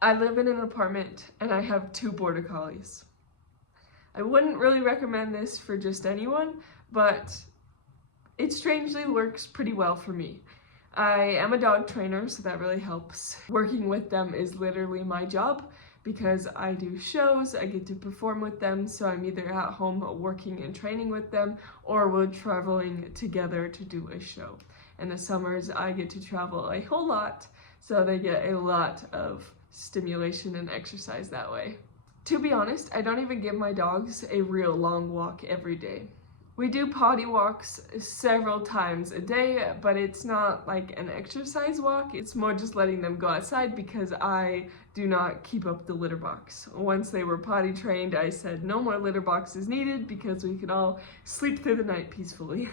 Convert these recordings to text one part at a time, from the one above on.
I live in an apartment and I have 2 Border Collies. I wouldn't really recommend this for just anyone, but it strangely works pretty well for me. I am a dog trainer, so that really helps. Working with them is literally my job because I do shows, I get to perform with them, so I'm either at home working and training with them or we're traveling together to do a show. In the summers, I get to travel a whole lot, so they get a lot of stimulation and exercise that way. To be honest, I don't even give my dogs a real long walk every day. We do potty walks several times a day, but it's not like an exercise walk. It's more just letting them go outside because I do not keep up the litter box. Once they were potty trained, I said no more litter boxes needed because we could all sleep through the night peacefully.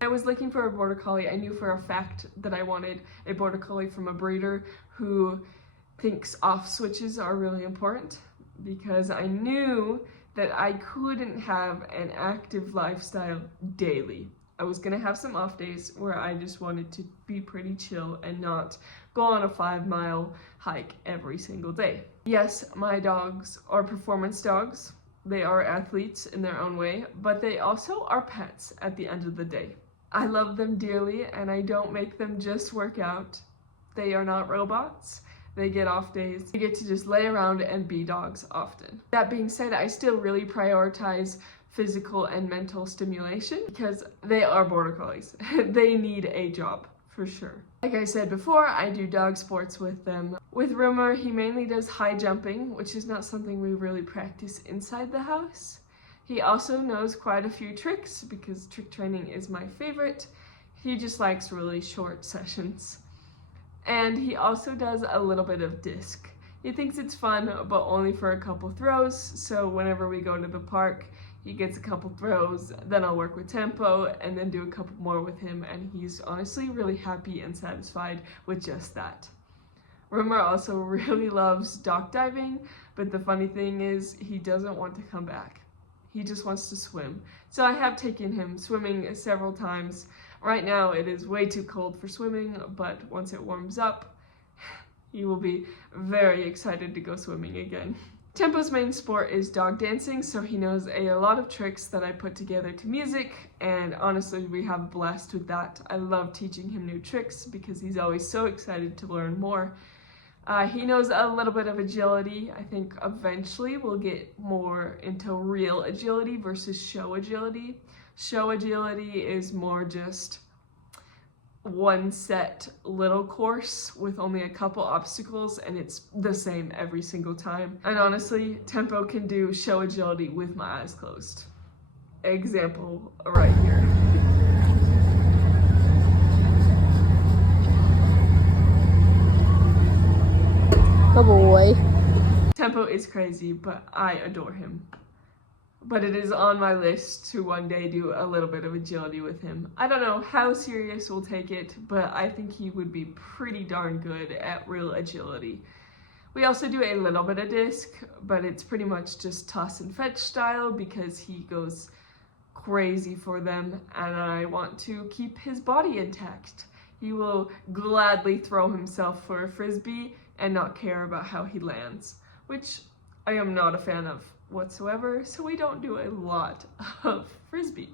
I was looking for a Border Collie. I knew for a fact that I wanted a Border Collie from a breeder who thinks off switches are really important, because I knew that I couldn't have an active lifestyle daily. I was gonna have some off days where I just wanted to be pretty chill and not go on a 5-mile hike every single day. Yes, my dogs are performance dogs. They are athletes in their own way, but they also are pets at the end of the day. I love them dearly and I don't make them just work out. They are not robots. They get off days. They get to just lay around and be dogs often. That being said, I still really prioritize physical and mental stimulation because they are Border Collies. They need a job, for sure. Like I said before, I do dog sports with them. With Rumor, he mainly does high jumping, which is not something we really practice inside the house. He also knows quite a few tricks because trick training is my favorite. He just likes really short sessions. And he also does a little bit of disc. He thinks it's fun, but only for a couple throws. So whenever we go to the park, he gets a couple throws, then I'll work with tempo and then do a couple more with him. And he's honestly really happy and satisfied with just that. Rumor also really loves dock diving, but the funny thing is he doesn't want to come back. He just wants to swim. So I have taken him swimming several times. Right now it is way too cold for swimming, but once it warms up, he will be very excited to go swimming again. Tempo's main sport is dog dancing, so he knows a lot of tricks that I put together to music, and honestly we have a blast with that. I love teaching him new tricks because he's always so excited to learn more. He knows a little bit of agility. I think eventually we'll get more into real agility versus show agility. Show agility is more just one set little course with only a couple obstacles and it's the same every single time. And honestly, Tempo can do show agility with my eyes closed. Example right here. Oh boy. Tempo is crazy, but I adore him. But it is on my list to one day do a little bit of agility with him. I don't know how serious we'll take it, but I think he would be pretty darn good at real agility. We also do a little bit of disc, but it's pretty much just toss and fetch style because he goes crazy for them and I want to keep his body intact. He will gladly throw himself for a frisbee and not care about how he lands, which I am not a fan of whatsoever, so we don't do a lot of frisbee.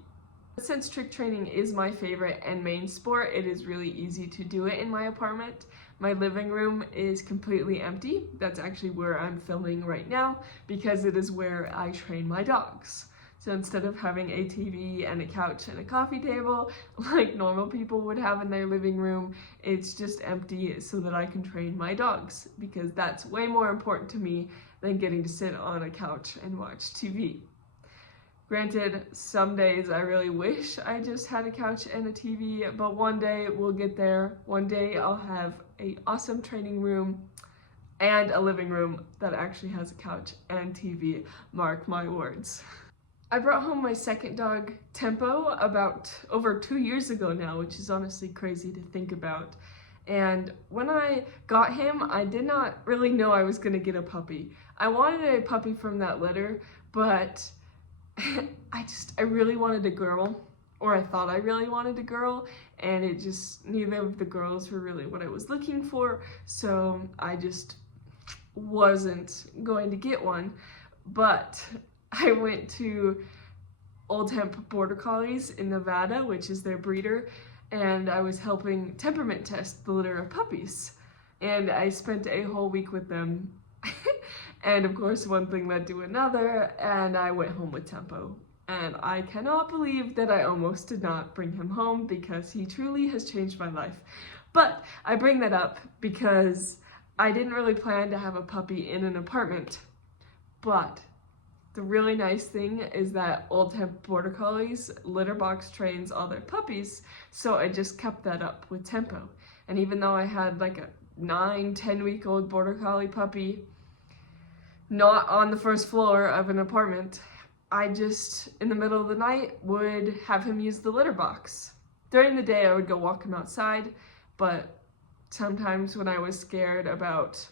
Since trick training is my favorite and main sport, it is really easy to do it in my apartment. My living room is completely empty. That's actually where I'm filming right now because it is where I train my dogs. So instead of having a TV and a couch and a coffee table like normal people would have in their living room, it's just empty so that I can train my dogs because that's way more important to me than getting to sit on a couch and watch TV. Granted, some days I really wish I just had a couch and a TV, but one day we'll get there. One day I'll have an awesome training room and a living room that actually has a couch and TV, mark my words. I brought home my second dog, Tempo, about over 2 years ago now, which is honestly crazy to think about. And when I got him, I did not really know I was gonna get a puppy. I wanted a puppy from that litter, but I really wanted a girl, or I thought I really wanted a girl, and neither of the girls were really what I was looking for, so I just wasn't going to get one, but I went to Old Temp Border Collies in Nevada, which is their breeder, and I was helping temperament test the litter of puppies. And I spent a whole week with them. And of course, one thing led to another, and I went home with Tempo. And I cannot believe that I almost did not bring him home because he truly has changed my life. But I bring that up because I didn't really plan to have a puppy in an apartment. But the really nice thing is that Old Temp Border Collies litter box trains all their puppies, so I just kept that up with Tempo. And even though I had like a 9-10-week-old Border Collie puppy not on the first floor of an apartment, I just, in the middle of the night, would have him use the litter box. During the day, I would go walk him outside, but sometimes when I was scared about,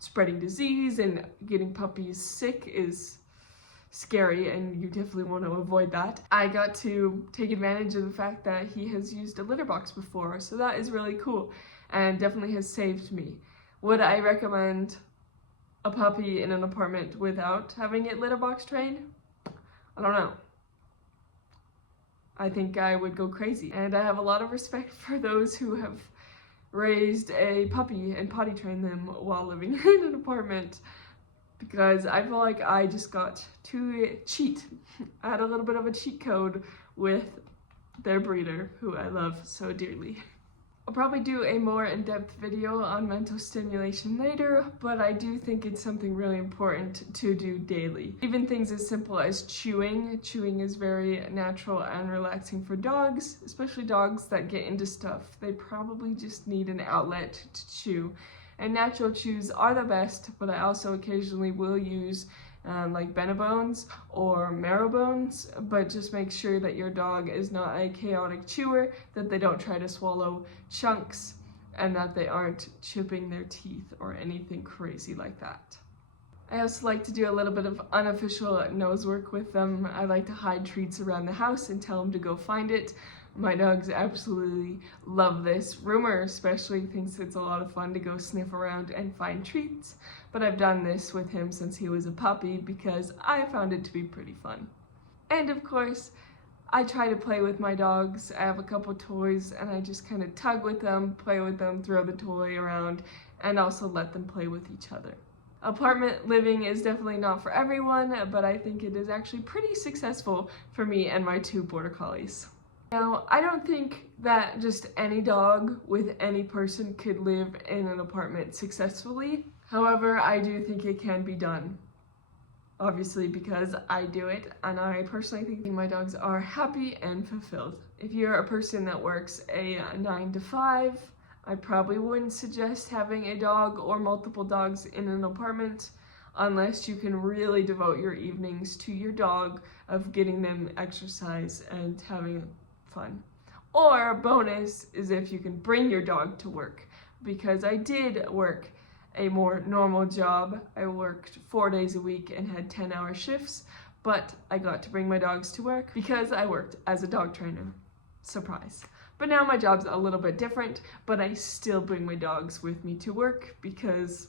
spreading disease and getting puppies sick is scary, and you definitely want to avoid that, I got to take advantage of the fact that he has used a litter box before, so that is really cool and definitely has saved me. Would I recommend a puppy in an apartment without having it litter box trained? I don't know. I think I would go crazy. And I have a lot of respect for those who have raised a puppy and potty trained them while living in an apartment, because I feel like I just got to cheat. I had a little bit of a cheat code with their breeder, who I love so dearly. I'll probably do a more in-depth video on mental stimulation later, but I do think it's something really important to do daily. Even things as simple as chewing. Chewing is very natural and relaxing for dogs, especially dogs that get into stuff. They probably just need an outlet to chew. And natural chews are the best, but I also occasionally will use like Benabones or Marrowbones, but just make sure that your dog is not a chaotic chewer, that they don't try to swallow chunks, and that they aren't chipping their teeth or anything crazy like that. I also like to do a little bit of unofficial nose work with them. I like to hide treats around the house and tell them to go find it. My dogs absolutely love this. Rumor especially thinks it's a lot of fun to go sniff around and find treats, but I've done this with him since he was a puppy because I found it to be pretty fun. And of course, I try to play with my dogs. I have a couple toys and I just kind of tug with them, play with them, throw the toy around, and also let them play with each other. Apartment living is definitely not for everyone, but I think it is actually pretty successful for me and my 2 Border Collies. Now, I don't think that just any dog with any person could live in an apartment successfully. However, I do think it can be done. Obviously, because I do it, and I personally think my dogs are happy and fulfilled. If you're a person that works a 9 to 5, I probably wouldn't suggest having a dog or multiple dogs in an apartment unless you can really devote your evenings to your dog, of getting them exercise and having fun. Or bonus is if you can bring your dog to work, because I did work a more normal job. I worked 4 days a week and had 10-hour shifts, but I got to bring my dogs to work because I worked as a dog trainer. Surprise. But now my job's a little bit different, but I still bring my dogs with me to work because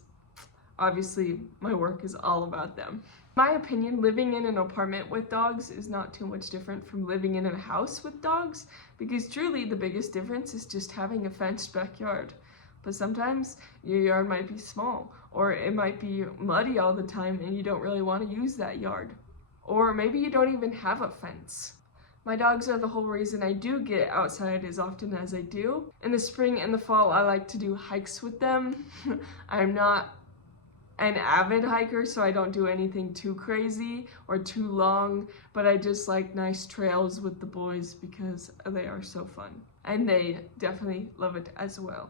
obviously my work is all about them. In my opinion, living in an apartment with dogs is not too much different from living in a house with dogs, because truly the biggest difference is just having a fenced backyard. But sometimes your yard might be small, or it might be muddy all the time and you don't really want to use that yard. Or maybe you don't even have a fence. My dogs are the whole reason I do get outside as often as I do. In the spring and the fall, I like to do hikes with them. I'm not an avid hiker, so I don't do anything too crazy or too long, but I just like nice trails with the boys because they are so fun. And they definitely love it as well.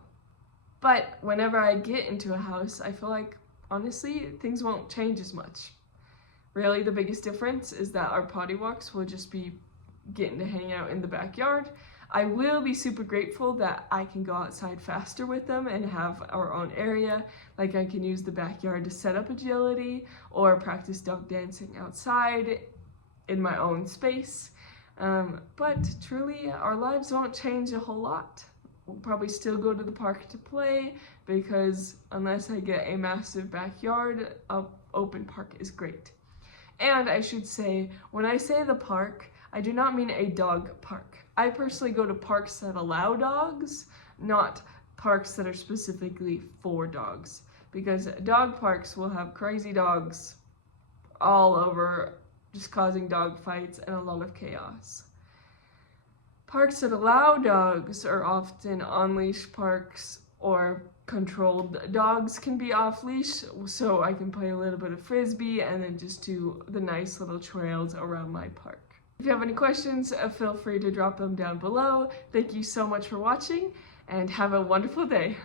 But whenever I get into a house, I feel like, honestly, things won't change as much. Really, the biggest difference is that our potty walks will just be getting to hang out in the backyard. I will be super grateful that I can go outside faster with them and have our own area. Like I can use the backyard to set up agility or practice dog dancing outside in my own space. But truly, our lives won't change a whole lot I'll probably still go to the park to play because unless I get a massive backyard, an open park is great. And I should say, when I say the park, I do not mean a dog park. I personally go to parks that allow dogs, not parks that are specifically for dogs. Because dog parks will have crazy dogs all over, just causing dog fights and a lot of chaos. Parks that allow dogs are often on-leash parks, or controlled dogs can be off-leash, so I can play a little bit of frisbee and then just do the nice little trails around my park. If you have any questions, feel free to drop them down below. Thank you so much for watching, and have a wonderful day.